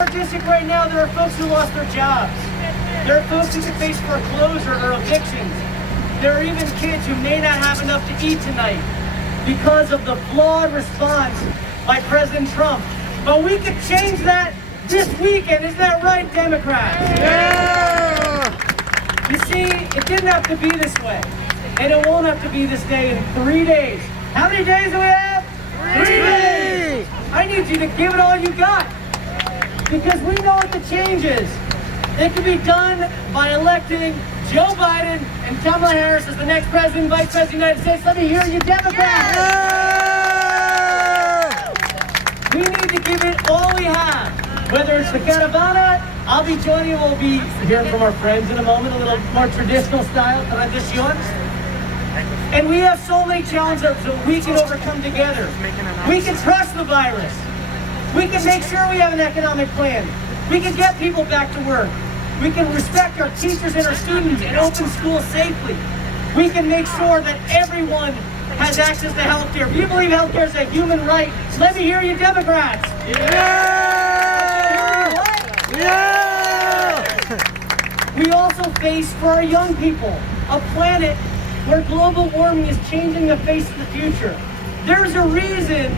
our district right now, there are folks who lost their jobs. There are folks who could face foreclosure or evictions. There are even kids who may not have enough to eat tonight because of the flawed response by President Trump. But we could change that this weekend. Isn't that right, Democrats? Yeah! You see, it didn't have to be this way. And it won't have to be this day in 3 days. How many days do we have? 3 days! I need you to give it all you got. Because we know what the change is. It can be done by electing Joe Biden and Kamala Harris as the next president and vice president of the United States. Let me hear you, Democrats! Yeah! We need to give it all we have. Whether it's the caravana, I'll be joining you. We'll be hearing from our friends in a moment, a little more traditional style, tradición. And we have so many challenges that we can overcome together. We can trust the virus. We can make sure we have an economic plan. We can get people back to work. We can respect our teachers and our students and open schools safely. We can make sure that everyone has access to health care. If you believe health care is a human right, let me hear you, Democrats. Yeah! Yeah! We also face, for our young people, a planet where global warming is changing the face of the future. There's a reason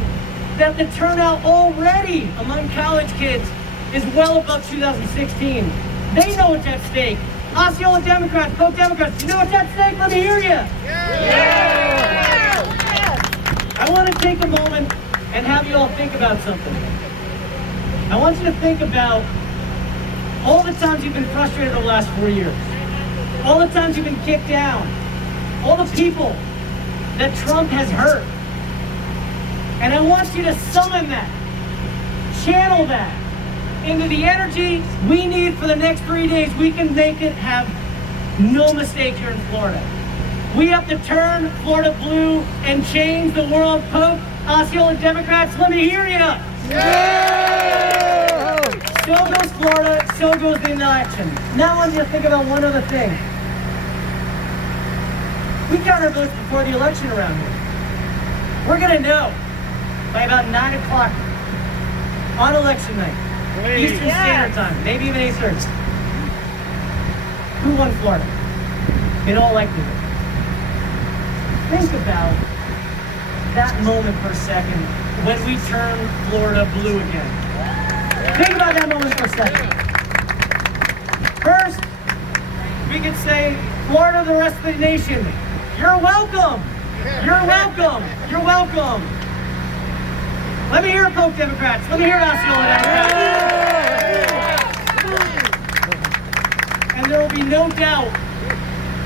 that the turnout already among college kids is well above 2016. They know what's at stake. Osceola Democrats, vote Democrats, you know what's at stake? Let me hear you. Yeah! I want to take a moment and have you all think about something. I want you to think about all the times you've been frustrated over the last 4 years. All the times you've been kicked down. All the people that Trump has hurt. And I want you to summon that, channel that into the energy we need for the next 3 days. We can make it have no mistake here in Florida. We have to turn Florida blue and change the world. Pope, Osceola Democrats, let me hear you. Yeah! So goes Florida, so goes the election. Now I want you to think about one other thing. We count our votes before the election around here. We're going to know by about 9 o'clock on election night, Eastern Standard Time, maybe even 8:30. Who won Florida? In all likelihood. Think about that moment for a second when we turn Florida blue again. Think about that moment for a second. First, we could say, Florida, the rest of the nation, you're welcome. You're welcome. You're welcome. Let me hear it, Pope Democrats. Let me hear it, Osceola Democrats. And there will be no doubt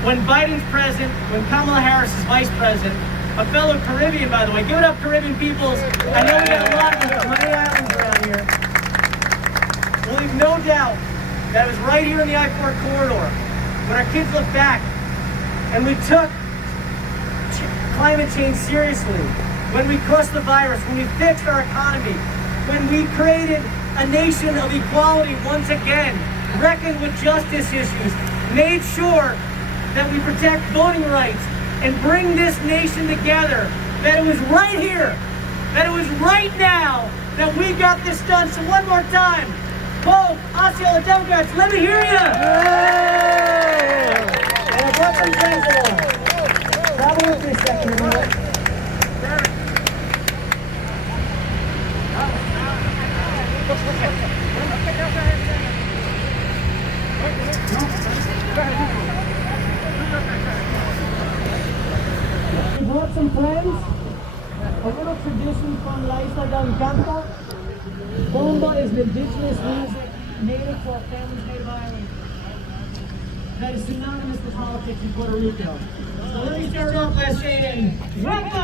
when Biden's president, when Kamala Harris is vice president, a fellow Caribbean, by the way. Give it up, Caribbean peoples. I know we got a lot of many islands around here. We'll leave no doubt that it was right here in the I-4 corridor when our kids looked back and we took climate change seriously, when we crushed the virus, when we fixed our economy, when we created a nation of equality once again, reckoned with justice issues, made sure that we protect voting rights and bring this nation together, that it was right here, that it was right now that we got this done. So one more time, Pope, Osceola Democrats, let me hear you! And I brought some friends along. Travel with me a second, everyone. We brought some friends, a little tradition from La Isla del Encanto. Bomba is an indigenous music native to our family's native island that is synonymous with politics in Puerto Rico. So let me start off by saying, welcome!